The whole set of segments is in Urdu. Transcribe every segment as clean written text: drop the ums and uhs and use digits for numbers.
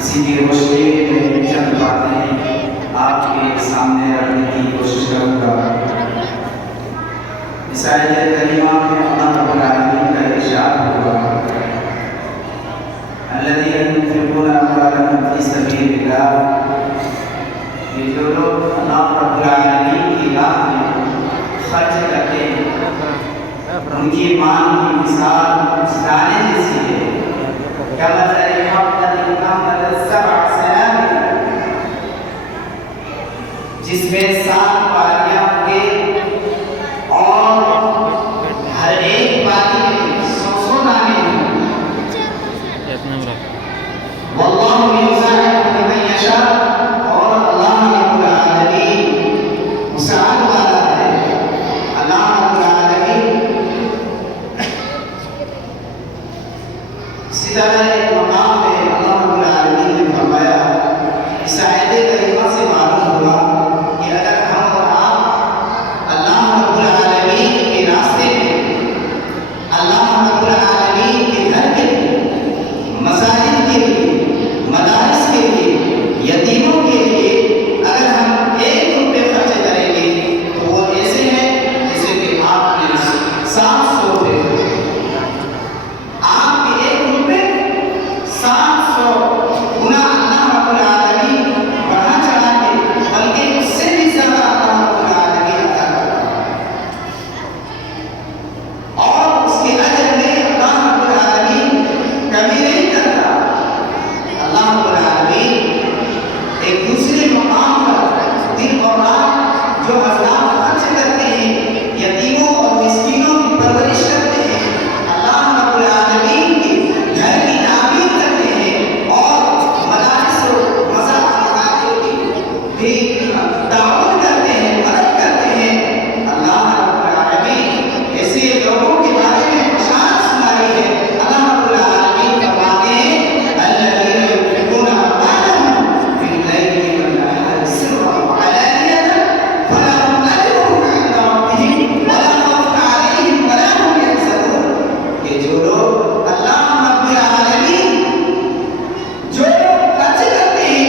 اسی کی روشنی میں چند باتیں آپ کے سامنے رکھنے کی کوشش کروں گا۔ اس آیت کریمہ میں اللہ رب العالمین کا ارشاد ہوا الذین ينفقون اموالهم فی سبیل اللہ، یہ جو لوگ اللہ رب العالمین کی راہ میں خرچ کرتے ہیں ان کی مان کی مثال اس دانے جیسی ہے کمثل حبۃ انبتت سبع سنابل، جس میں 7 بالیاں اگے اور ہر ایک بالی میں 100 دانے ہیں۔ واللہ یضاعف لمن یشاء، اور اللہ رب العالمین وسعت والا ہے۔ اللہ رب العالمین اسی طرح ایک مقام میں اللہ رب العالمین نے فرمایا، اس آیت کریمہ سے معلوم ہوا کہ اگر ہم اور آپ اللہ رب العالمین کے راستے میں، اللہ رب العالمین کے گھر کے لیے، مساجد کے لیے، مدارس کے لیے، یتیموں کے لیے اگر ہم 1 روپے خرچ کریں گے تو وہ ایسے ہیں جیسے کہ آپ نے 700 روپے، آپ کے 1 روپے 700 گنا اللہ رب العالمین بڑھا چڑھا کے، بلکہ اس سے بھی زیادہ اللہ رب العالمین عطا کرتا ہے، اور اس کے اجر میں اللہ رب العالمین کمی نہیں کرتا۔ اللہ رب العالمین ایک دوسرے مقام پر دن اور رات جو حضرات خرچ کرتے ہیں، یتیموں اور مسکینوں کی پرورش کرتے ہیں، اللہ رب العالمین کے گھر کی تعمیر کرتے ہیں، اور مدارس و مساجد کی بھی تعاون کرتے ہیں، مدد کرتے ہیں، اللہ رب العالمین ایسے لوگوں کے بارے میں بشارت سنائی ہے۔ اللہ رب العالمین فرماتے ہیں الذین ينفقون اموالهم باللیل والنہار سرا وعلانیۃ فلہم اجرهم عند ربہم ولا خوف علیہم ولا هم یحزنون، کہ جو لوگ اللہ رب العالمین جو لوگ خرچ کرتے ہیں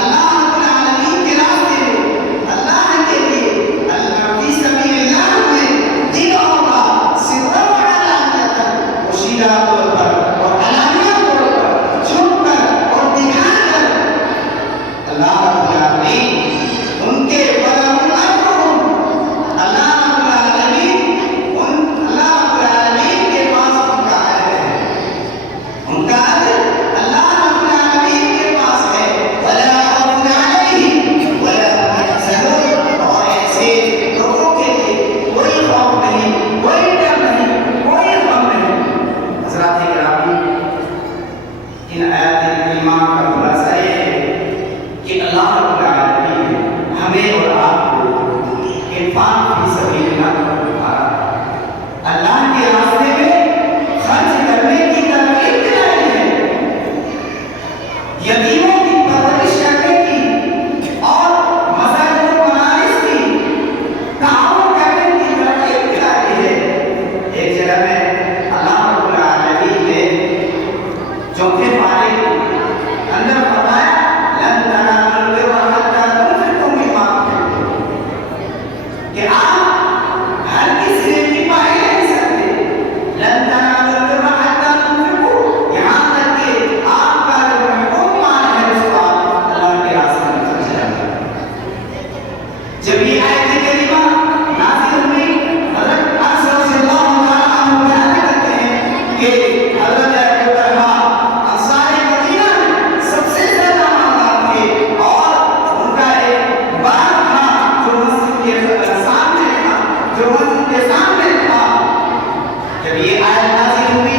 اللہ رب العالمین کے راستے میں، اللہ کے لیے، اللہ فی سبیل اللہ میں، دن اور رات سرا وعلانیۃ، پوشیدہ طور پر اور علانیہ طور پر، چھپ کر اور دکھا کر، اللہ رب العالمین ان کے فلہم اجرہم، اللہ رب العالمین کے پاس ان کا اجر ہے، ان کا اجر اللہ رب العالمین کے پاس ہے۔ ولا خوف علیہم ولا هم یحزنون، اور ایسے لوگوں کے لیے کوئی خوف نہیں، کوئی ڈر نہیں، کوئی غم نہیں۔ حضرات گرامی، ان آیات کریمہ کا خلاصہ یہ ہے کہ اللہ رب العالمین نے ہمیں اور آپ کو انفاق فی سبیل اللہ پر بلایا ہے، اللہ کے راستے میں خرچ کرنے کی ترغیب دلائی ہے، یتیموں کی پرورش کرنے کی اور مساجد و مدارس کی تعاون کرنے کی ترغیب دلائی ہے۔ ایک جگہ میں اللہ رب العالمین نے چوتھے پارے کے اندر فرمایا لن تنالوا البر حتى تنفقوا مما تحبون، کہ آپ ہر کسی نیکی پا ہی نہیں سکتے، لن تنالوا البر حتى تنفقوا، یہاں تک کہ آپ کا جو محبوب مال ہے اس کو آپ اللہ کے راستے میں خرچ کریں۔ جب یہ آیت کریمہ نازل ہوئی، حضرت انس رضی اللہ تعالیٰ عنہ بیان کرتے ہیں کہ حضرت ابو طلحہ انصار مدینہ میں سب سے زیادہ مالدار تھے، اور ان کا ایک باغ تھا جو مسجد کے سامنے تھا۔ جب یہ آیت نازل ہوئی،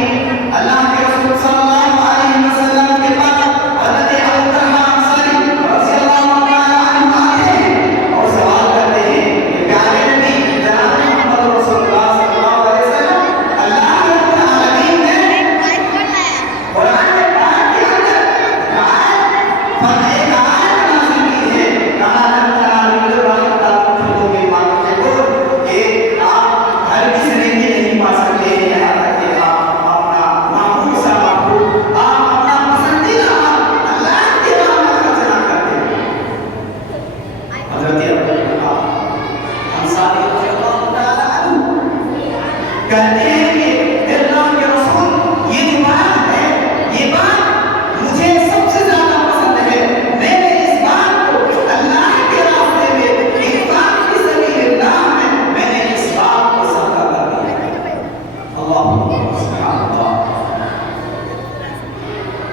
اللہ کے رسول صلی اللہ علیہ وسلم کے پاس حضرت ابو طلحہ انصاری رضی اللہ تعالیٰ عنہ آتے ہیں اور سوال کرتے ہیں کہ پیارے نبی جناب محمد رسول اللہ صلی اللہ علیہ وسلم، اللہ رب العالمین نے قرآن پاک کے اندر ایک آیت نازل کی ہے، کہا لن تنالوا البر حتى تنفقوا مما تحبون، کہ آپ ہر کسی نیکی نہیں پا سکتے، یہاں تک کہ آپ اپنا محبوب سا محبوب، آپ اپنا پسندیدہ اللہ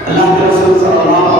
اللہ کے رسول صلی اللہ